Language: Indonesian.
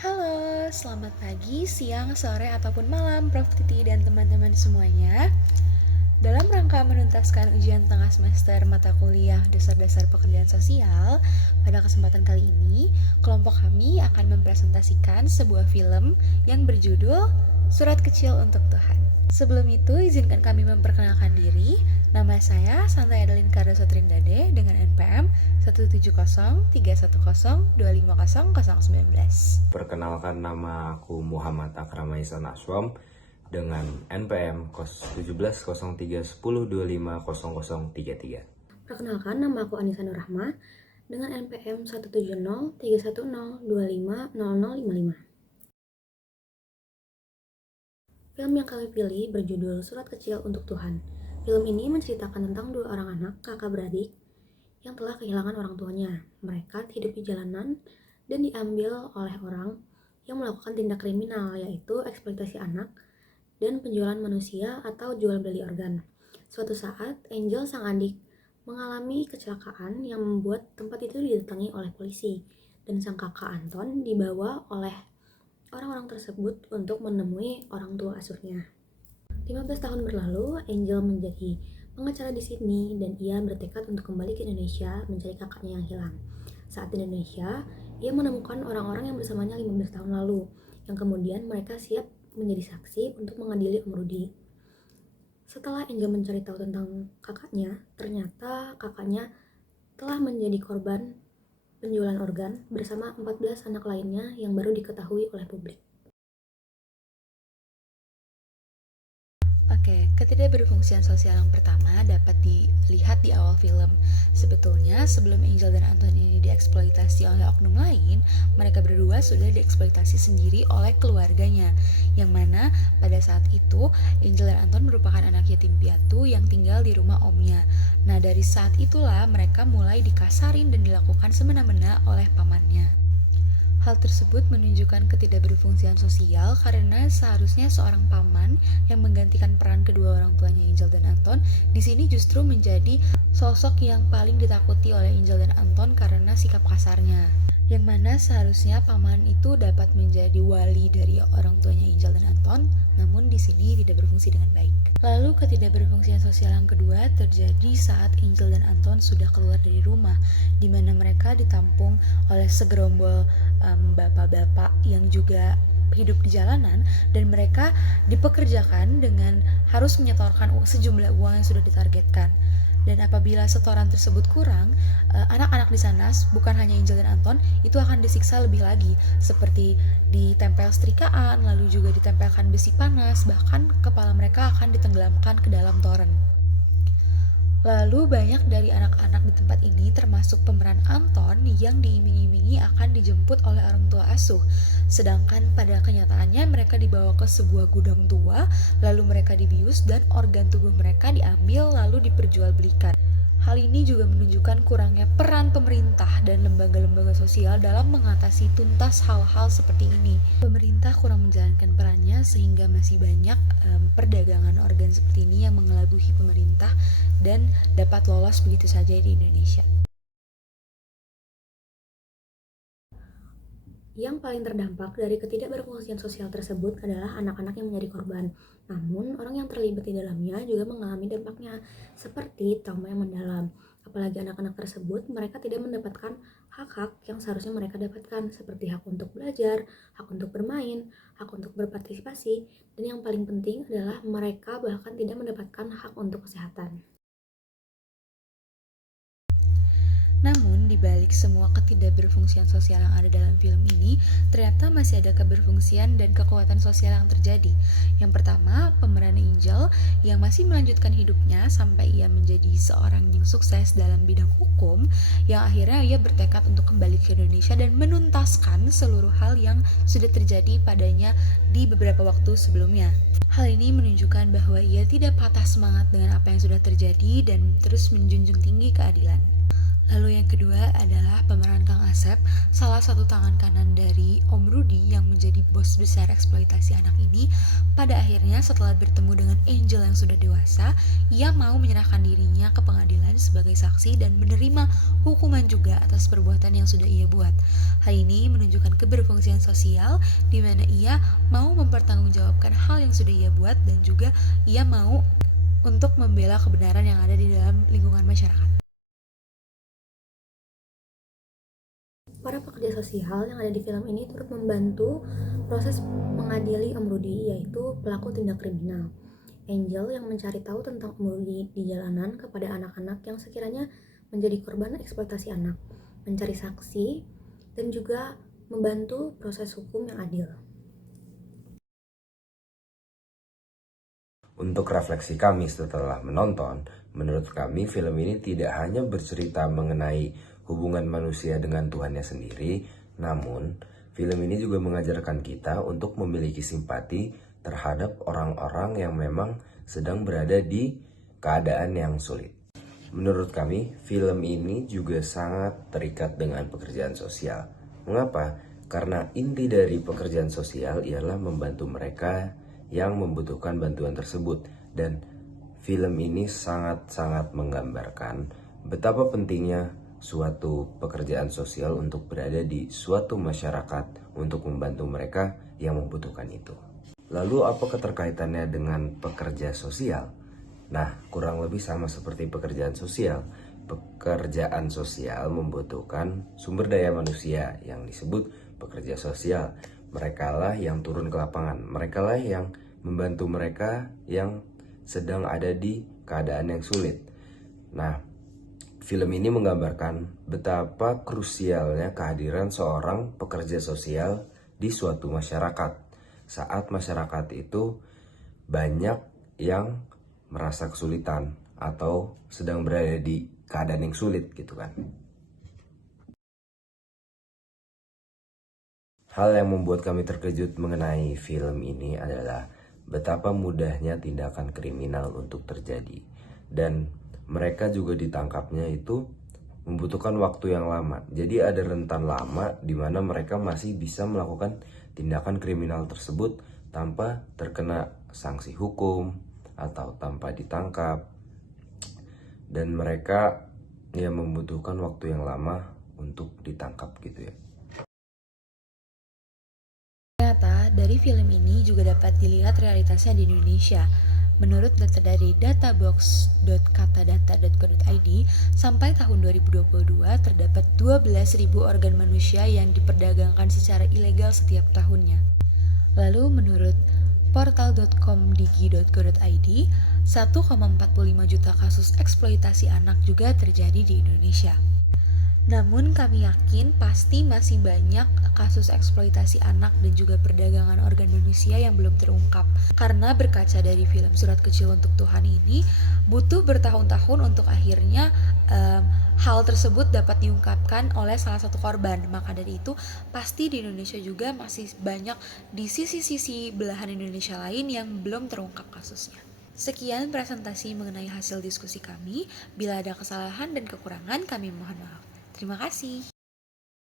Halo, selamat pagi, siang, sore, ataupun malam Prof. Titi dan teman-teman semuanya. Dalam rangka menuntaskan ujian tengah semester mata kuliah dasar-dasar pekerjaan sosial, pada kesempatan kali ini, kelompok kami akan mempresentasikan sebuah film yang berjudul Surat Kecil untuk Tuhan. Sebelum itu, izinkan kami memperkenalkan diri. Nama saya Santai Adeline Cardoso Trindade dengan NPM 17030250019. Perkenalkan, nama aku Muhammad Akram Aisan Aswam dengan NPM 170310250033. Perkenalkan, nama aku Anissa Nurrahma dengan NPM 1703102500055. Film yang kami pilih berjudul Surat Kecil untuk Tuhan. Film ini menceritakan tentang dua orang anak kakak beradik yang telah kehilangan orang tuanya. Mereka hidup di jalanan dan diambil oleh orang yang melakukan tindak kriminal, yaitu eksploitasi anak dan penjualan manusia atau jual beli organ. Suatu saat, Angel sang adik mengalami kecelakaan yang membuat tempat itu didatangi oleh polisi, dan sang kakak Anton dibawa oleh orang-orang tersebut untuk menemui orang tua asuhnya. 15 tahun berlalu, Angel menjadi pengacara di Sydney dan ia bertekad untuk kembali ke Indonesia mencari kakaknya yang hilang. Saat di Indonesia, ia menemukan orang-orang yang bersamanya 15 tahun lalu, yang kemudian mereka siap menjadi saksi untuk mengadili Om Rudy. Setelah Angel mencari tahu tentang kakaknya, ternyata kakaknya telah menjadi korban penjualan organ bersama 14 anak lainnya yang baru diketahui oleh publik. Oke, ketidakberfungsian sosial yang pertama dapat dilihat di awal film. Sebetulnya, sebelum Angel dan Anton ini dieksploitasi oleh oknum lain, mereka berdua sudah dieksploitasi sendiri oleh keluarganya, yang mana pada saat itu Angel dan Anton merupakan anak yatim piatu yang tinggal di rumah omnya. Nah, dari saat itulah mereka mulai dikasarin dan dilakukan semena-mena oleh pamannya. Hal tersebut menunjukkan ketidakberfungsian sosial karena seharusnya seorang paman yang menggantikan peran kedua orang tuanya Angel dan Anton di sini justru menjadi sosok yang paling ditakuti oleh Angel dan Anton karena sikap kasarnya. Yang mana seharusnya paman itu dapat menjadi wali dari orang tuanya Angel dan Anton, namun di sini tidak berfungsi dengan baik. Lalu ketidakberfungsian sosial yang kedua terjadi saat Angel dan Anton sudah keluar dari rumah, di mana mereka ditampung oleh segerombol bapak-bapak yang juga hidup di jalanan, dan mereka dipekerjakan dengan harus menyetorkan sejumlah uang yang sudah ditargetkan. Dan apabila setoran tersebut kurang, anak-anak di sana, bukan hanya Angel dan Anton, itu akan disiksa lebih lagi, seperti ditempel setrikaan, lalu juga ditempelkan besi panas, bahkan kepala mereka akan ditenggelamkan ke dalam toren. Lalu banyak dari anak-anak di tempat ini, termasuk pemeran Anton, yang diiming-imingi akan dijemput oleh orang tua asuh. Sedangkan pada kenyataannya mereka dibawa ke sebuah gudang tua, lalu mereka dibius dan organ tubuh mereka diambil lalu diperjualbelikan. Hal ini juga menunjukkan kurangnya peran pemerintah dan lembaga-lembaga sosial dalam mengatasi tuntas hal-hal seperti ini. Pemerintah kurang menjalankan perannya sehingga masih banyak perdagangan organ seperti ini yang mengelabuhi pemerintah dan dapat lolos begitu saja di Indonesia. Yang paling terdampak dari ketidakberfungsian sosial tersebut adalah anak-anak yang menjadi korban. Namun, orang yang terlibat di dalamnya juga mengalami dampaknya, seperti trauma yang mendalam. Apalagi anak-anak tersebut, mereka tidak mendapatkan hak-hak yang seharusnya mereka dapatkan, seperti hak untuk belajar, hak untuk bermain, hak untuk berpartisipasi, dan yang paling penting adalah mereka bahkan tidak mendapatkan hak untuk kesehatan. Namun, di balik semua ketidakberfungsian sosial yang ada dalam film ini, ternyata masih ada keberfungsian dan kekuatan sosial yang terjadi. Yang pertama, pemeran Angel yang masih melanjutkan hidupnya sampai ia menjadi seorang yang sukses dalam bidang hukum, yang akhirnya ia bertekad untuk kembali ke Indonesia dan menuntaskan seluruh hal yang sudah terjadi padanya di beberapa waktu sebelumnya. Hal ini menunjukkan bahwa ia tidak patah semangat dengan apa yang sudah terjadi dan terus menjunjung tinggi keadilan. Lalu yang kedua adalah pemeran Kang Asep, salah satu tangan kanan dari Om Rudy yang menjadi bos besar eksploitasi anak ini. Pada akhirnya setelah bertemu dengan Angel yang sudah dewasa, ia mau menyerahkan dirinya ke pengadilan sebagai saksi dan menerima hukuman juga atas perbuatan yang sudah ia buat. Hal ini menunjukkan keberfungsian sosial di mana ia mau mempertanggungjawabkan hal yang sudah ia buat dan juga ia mau untuk membela kebenaran yang ada di dalam lingkungan masyarakat. Para pekerja sosial yang ada di film ini turut membantu proses mengadili Om Rudy, yaitu pelaku tindak kriminal. Angel yang mencari tahu tentang Om Rudy di jalanan kepada anak-anak yang sekiranya menjadi korban eksploitasi anak, mencari saksi, dan juga membantu proses hukum yang adil. Untuk refleksi kami setelah menonton, menurut kami film ini tidak hanya bercerita mengenai hubungan manusia dengan Tuhannya sendiri, namun film ini juga mengajarkan kita untuk memiliki simpati terhadap orang-orang yang memang sedang berada di keadaan yang sulit. Menurut kami, film ini juga sangat terikat dengan pekerjaan sosial. Mengapa? Karena inti dari pekerjaan sosial ialah membantu mereka yang membutuhkan bantuan tersebut, dan film ini sangat-sangat menggambarkan betapa pentingnya suatu pekerjaan sosial untuk berada di suatu masyarakat untuk membantu mereka yang membutuhkan itu. Lalu apa keterkaitannya dengan pekerja sosial? Nah, kurang lebih sama seperti pekerjaan sosial. Pekerjaan sosial membutuhkan sumber daya manusia yang disebut pekerja sosial. Merekalah yang turun ke lapangan, merekalah yang membantu mereka yang sedang ada di keadaan yang sulit. Nah, film ini menggambarkan betapa krusialnya kehadiran seorang pekerja sosial di suatu masyarakat. Saat masyarakat itu banyak yang merasa kesulitan atau sedang berada di keadaan yang sulit gitu kan. Hal yang membuat kami terkejut mengenai film ini adalah betapa mudahnya tindakan kriminal untuk terjadi, dan mereka juga ditangkapnya itu membutuhkan waktu yang lama. Jadi ada rentan lama di mana mereka masih bisa melakukan tindakan kriminal tersebut tanpa terkena sanksi hukum atau tanpa ditangkap. Dan mereka ya membutuhkan waktu yang lama untuk ditangkap gitu ya. Ternyata dari film ini juga dapat dilihat realitasnya di Indonesia. Menurut data dari databox.katadata.co.id, sampai tahun 2022 terdapat 12.000 organ manusia yang diperdagangkan secara ilegal setiap tahunnya. Lalu menurut portal.comdigi.go.id, 1,45 juta kasus eksploitasi anak juga terjadi di Indonesia. Namun kami yakin pasti masih banyak kasus eksploitasi anak dan juga perdagangan organ manusia yang belum terungkap. Karena berkaca dari film Surat Kecil Untuk Tuhan ini, butuh bertahun-tahun untuk akhirnya hal tersebut dapat diungkapkan oleh salah satu korban. Maka dari itu, pasti di Indonesia juga masih banyak di sisi-sisi belahan Indonesia lain yang belum terungkap kasusnya. Sekian presentasi mengenai hasil diskusi kami. Bila ada kesalahan dan kekurangan, kami mohon maaf. Terima kasih.